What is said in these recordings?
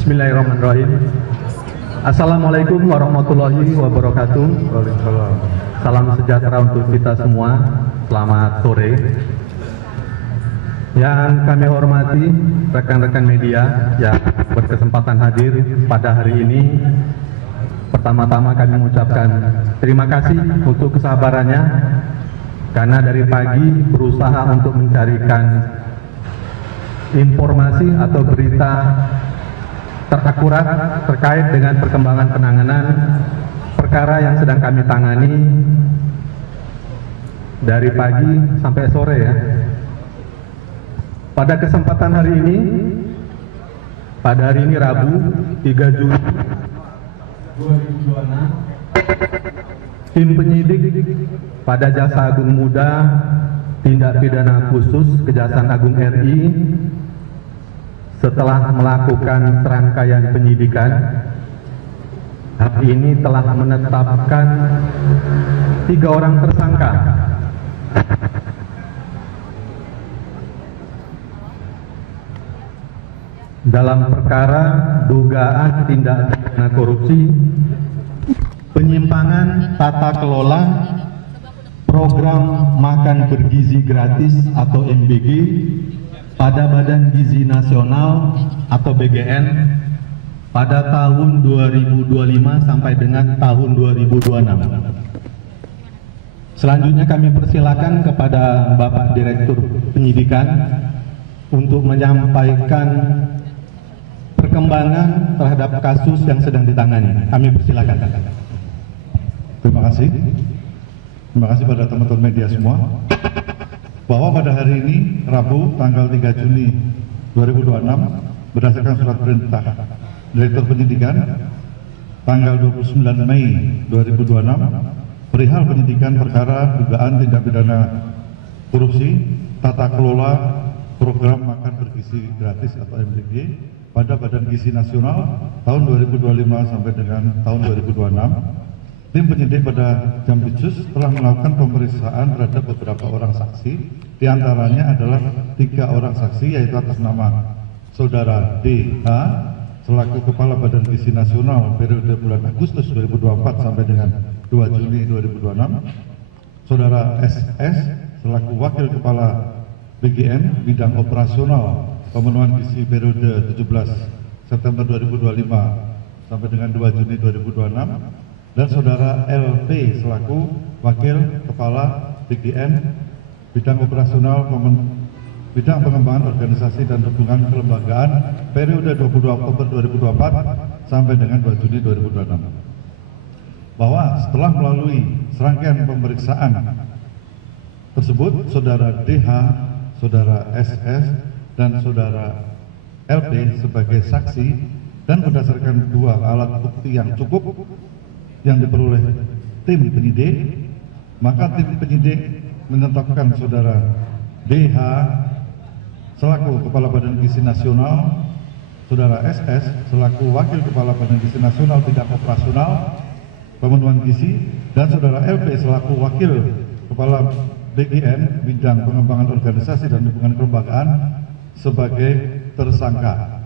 Bismillahirrahmanirrahim. Assalamualaikum warahmatullahi wabarakatuh. Waalaikumsalam. Salam sejahtera untuk kita semua. Selamat sore. Yang kami hormati rekan-rekan media yang berkesempatan hadir pada hari ini. Pertama-tama kami mengucapkan terima kasih untuk kesabarannya karena dari pagi berusaha untuk mencarikan informasi atau berita terakurat terkait dengan perkembangan penanganan perkara yang sedang kami tangani dari pagi sampai sore ya. Pada kesempatan hari ini, pada hari ini Rabu 3 Juli 2026, tim penyidik pada Jaksa Agung Muda Tindak Pidana Khusus Kejaksaan Agung RI setelah melakukan serangkaian penyidikan, hari ini telah menetapkan 3 orang tersangka dalam perkara dugaan tindak pidana korupsi, penyimpangan tata kelola program makan bergizi gratis atau MBG pada Badan Gizi Nasional atau BGN pada tahun 2025 sampai dengan tahun 2026. Selanjutnya kami persilakan kepada Bapak Direktur Penyidikan untuk menyampaikan perkembangan terhadap kasus yang sedang ditangani. Kami persilakan. Terima kasih. Terima kasih pada teman-teman media semua. Bahwa pada hari ini, Rabu, tanggal 3 Juni 2026, berdasarkan surat perintah Direktur Penyidikan, tanggal 29 Mei 2026, perihal penyidikan perkara dugaan tindak pidana korupsi, tata kelola program makan bergizi gratis atau MBG pada Badan Gizi Nasional tahun 2025 sampai dengan tahun 2026. Tim penyidik pada Jampitsus telah melakukan pemeriksaan terhadap beberapa orang saksi, diantaranya adalah 3 orang saksi yaitu atas nama Saudara DH selaku Kepala Badan Gizi Nasional periode bulan Agustus 2024 sampai dengan 2 Juni 2026, Saudara SS selaku Wakil Kepala BGN Bidang Operasional Pemenuhan Gizi periode 17 September 2025 sampai dengan 2 Juni 2026, dan Saudara LP selaku Wakil Kepala BGN Bidang Operasional Bidang Pengembangan Organisasi dan Hubungan Kelembagaan periode 22 Oktober 2024 sampai dengan 2 Juni 2026. Bahwa setelah melalui serangkaian pemeriksaan tersebut, Saudara DH, Saudara SS, dan Saudara LP sebagai saksi dan berdasarkan 2 alat bukti yang cukup yang diperoleh tim penyidik, maka tim penyidik menetapkan Saudara DH selaku Kepala Badan Gizi Nasional, Saudara SS selaku Wakil Kepala Badan Gizi Nasional Bidang Operasional Pemenuhan Gizi, dan Saudara LP selaku Wakil Kepala BGN Bidang Pengembangan Organisasi dan Hubungan Kelembagaan sebagai tersangka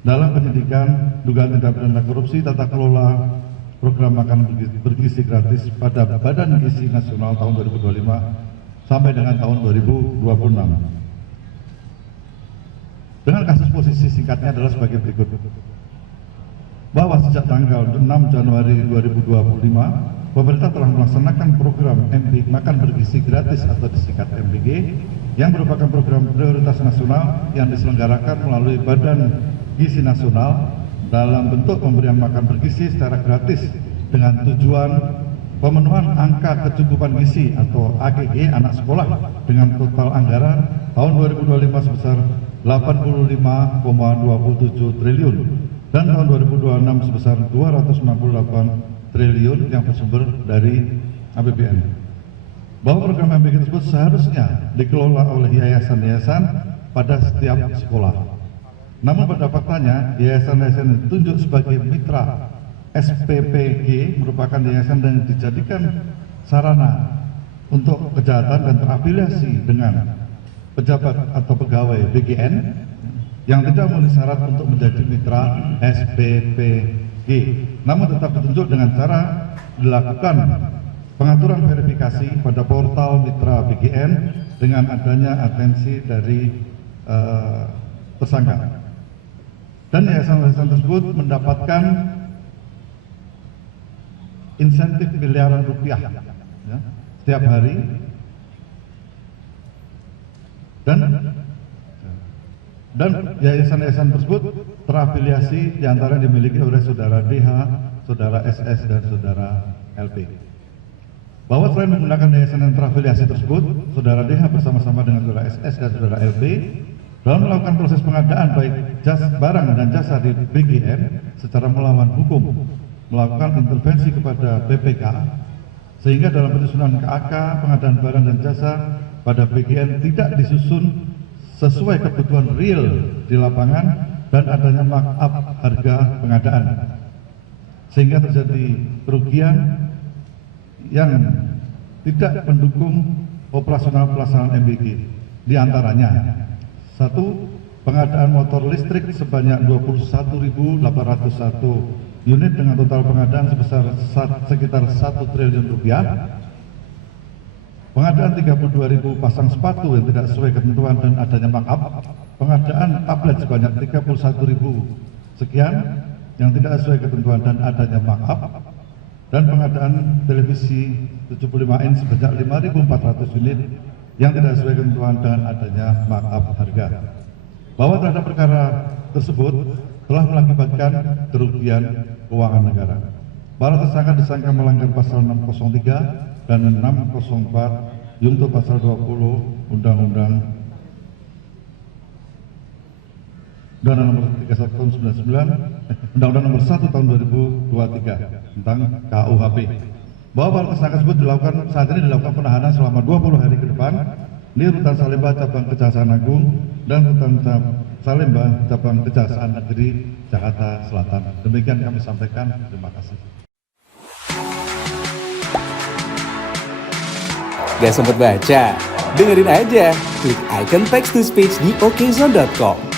dalam penyidikan dugaan tindak pidana korupsi tata kelola program makan bergizi gratis pada Badan Gizi Nasional tahun 2025 sampai dengan tahun 2026. Dengan kasus posisi singkatnya adalah sebagai berikut. Bahwa sejak tanggal 6 Januari 2025, pemerintah telah melaksanakan program MBG makan bergizi gratis atau disingkat MBG yang merupakan program prioritas nasional yang diselenggarakan melalui Badan Gizi Nasional dalam bentuk pemberian makan bergizi secara gratis dengan tujuan pemenuhan angka kecukupan gizi atau AKG anak sekolah dengan total anggaran tahun 2025 sebesar 85,27 triliun dan tahun 2026 sebesar 268 triliun yang bersumber dari APBN. Bahwa program MBG tersebut seharusnya dikelola oleh yayasan-yayasan pada setiap sekolah. Namun pada faktanya, yayasan-yayasan yang ditunjuk sebagai mitra SPPG merupakan yayasan yang dijadikan sarana untuk kejahatan dan terafiliasi dengan pejabat atau pegawai BGN yang tidak memenuhi syarat untuk menjadi mitra SBPG, namun tetap ditunjuk dengan cara dilakukan pengaturan verifikasi pada portal mitra BGN dengan adanya atensi dari tersangka. Dan yayasan-yayasan tersebut mendapatkan insentif miliaran rupiah ya, setiap hari, dan yayasan-yayasan tersebut terafiliasi diantara dimiliki oleh saudara DH, saudara SS, dan saudara LP. Bahwa selain menggunakan yayasan yang terafiliasi tersebut, saudara DH bersama-sama dengan saudara SS dan saudara LP dalam melakukan proses pengadaan baik barang dan jasa di BGN secara melawan hukum, melakukan intervensi kepada BPK, sehingga dalam penyusunan KAK pengadaan barang dan jasa pada BGN tidak disusun sesuai kebutuhan real di lapangan dan adanya markup harga pengadaan, sehingga terjadi kerugian yang tidak mendukung operasional pelaksanaan MBG. Di antaranya, 1. Pengadaan motor listrik sebanyak 21.801 unit dengan total pengadaan sebesar sekitar 1 triliun rupiah. Pengadaan 32.000 pasang sepatu yang tidak sesuai ketentuan dan adanya markup. Pengadaan tablet sebanyak 31.000 sekian yang tidak sesuai ketentuan dan adanya markup. Dan pengadaan televisi 75 inch sebanyak 5.400 unit yang tidak sesuai ketentuan dan adanya markup harga. Bahwa terhadap perkara tersebut telah mengakibatkan kerugian keuangan negara. Para tersangka disangka melanggar pasal 603 dan 604 junto pasal 20 Undang-Undang nomor 31 tahun 99, Undang-Undang nomor 1 tahun 2023 tentang KUHP. Bahwa para tersangka tersebut saat ini dilakukan penahanan selama 20 hari ke depan di Rutan Salemba Cabang Kejaksaan Agung dan Rutan Salemba Cabang Kejaksaan Negeri Jakarta Selatan. Demikian kami sampaikan. Terima kasih. Gak sempet baca? Dengerin aja. Klik icon text to speech di okezone.com.